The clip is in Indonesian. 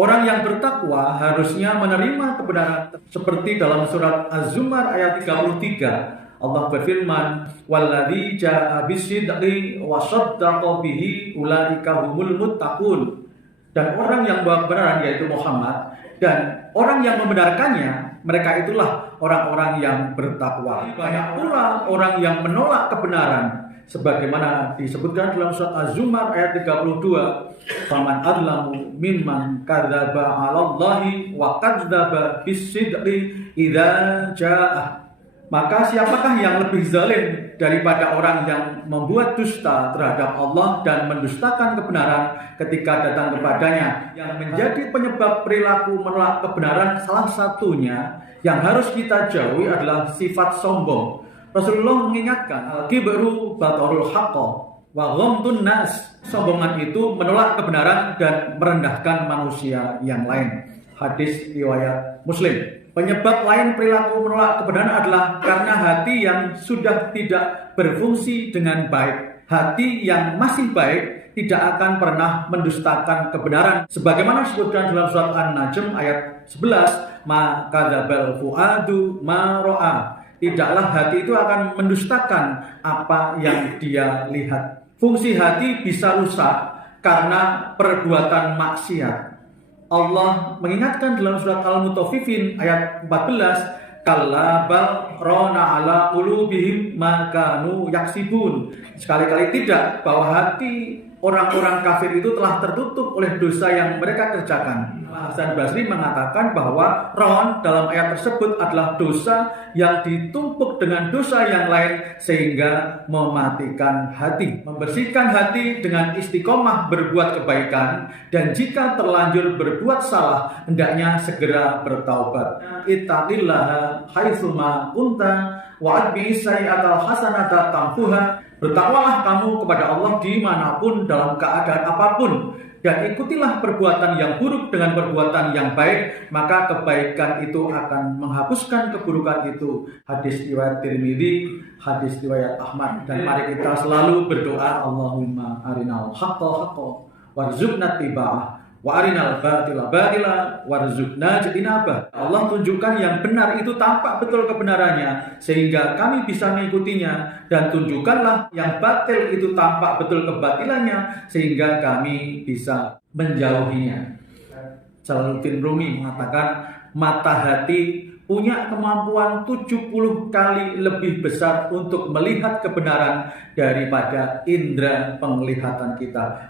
Orang yang bertakwa harusnya menerima kebenaran seperti dalam surat Az-Zumar ayat 33. Allah berfirman, "Walladzi jaa'a bisidqi wa shaddaqa bihi ulaika humul muttaqun." Dan orang yang membawa kebenaran yaitu Muhammad dan orang yang membenarkannya, mereka itulah orang-orang yang bertakwa. Banyak pula orang yang menolak kebenaran sebagaimana disebutkan dalam surat Az-Zumar ayat 32, "Faman adlamu mimman kadzdzaba 'alallahi wa kadzdzaba bis-sidqi idza ja'ah." Maka siapakah yang lebih zalim daripada orang yang membuat dusta terhadap Allah dan mendustakan kebenaran ketika datang kepadanya? Yang menjadi penyebab perilaku menolak kebenaran salah satunya yang harus kita jauhi adalah sifat sombong. Rasulullah mengingatkan, al-kibru batarul haqqa wa ghamdun nas. Sombongan itu menolak kebenaran dan merendahkan manusia yang lain. Hadis riwayat Muslim. Penyebab lain perilaku menolak kebenaran adalah karena hati yang sudah tidak berfungsi dengan baik. Hati yang masih baik tidak akan pernah mendustakan kebenaran. Sebagaimana disebutkan dalam surat An-Najm ayat 11, "Ma kadzdzabal fuadu ma ra'a." Tidaklah hati itu akan mendustakan apa yang dia lihat. Fungsi hati bisa rusak karena perbuatan maksiat. Allah mengingatkan dalam surat Al-Mutaffifin ayat 14, "Kalla bal rana ala qulubihim ma kanu yaksibun." Sekali-kali tidak, bahwa hati orang-orang kafir itu telah tertutup oleh dosa yang mereka kerjakan. Hasan Basri mengatakan bahwa ron dalam ayat tersebut adalah dosa yang ditumpuk dengan dosa yang lain sehingga mematikan hati. Membersihkan hati dengan istiqomah berbuat kebaikan, dan jika terlanjur berbuat salah hendaknya segera bertaubat. Ittaqillaha haitsuma kunta wa atbi'is sayyi'atal hasanata tamhuha. Bertakwalah kamu kepada Allah dimanapun dalam keadaan apapun, dan ikutilah perbuatan yang buruk dengan perbuatan yang baik, maka kebaikan itu akan menghapuskan keburukan itu. Hadis riwayat Tirmidzi, hadis riwayat Ahmad. Dan mari kita selalu berdoa, Allahumma arinal haqqa haqqa warzuqna tiba'ah wa arinal batila batila warzuqna jinabah. Allah tunjukkan yang benar itu tampak betul kebenarannya sehingga kami bisa mengikutinya, dan tunjukkanlah yang batil itu tampak betul kebatilannya sehingga kami bisa menjauhinya. Jalaluddin Rumi mengatakan, mata hati punya kemampuan 70 kali lebih besar untuk melihat kebenaran daripada indera penglihatan kita.